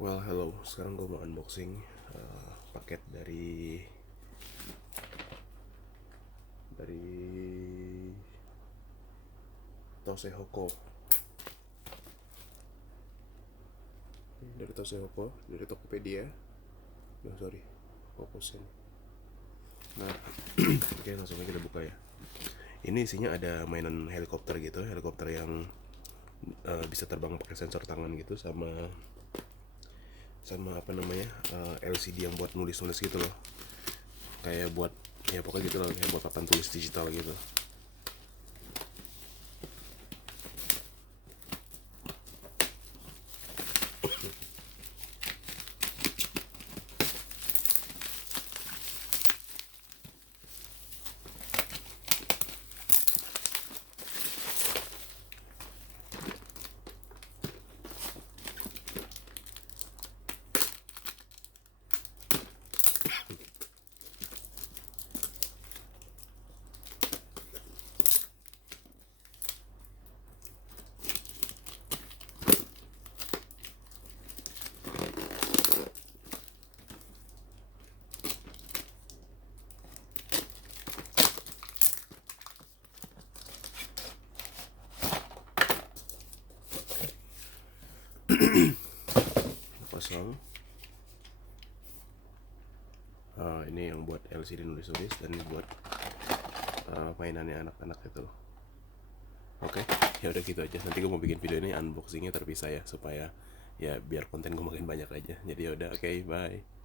Well, hello. Sekarang gue mau unboxing paket dari Tosehoko. Dari Tosehoko, dari Tokopedia. Oh, sorry, fokusin. Nah, oke, langsung aja kita buka ya. Ini isinya ada mainan helikopter gitu, helikopter yang bisa terbang pakai sensor tangan gitu, sama apa namanya, LCD yang buat nulis-nulis gitu loh. Kayak buat, ya pokoknya gitu loh, kayak buat papan tulis digital gitu. Kosong. Ini yang buat LCD nulis-nulis, dan ini buat mainannya anak-anak itu. Oke, ya udah gitu aja. Nanti gue mau bikin video ini unboxingnya terpisah ya, supaya ya biar konten gue makin banyak aja. Jadi ya udah, oke, bye.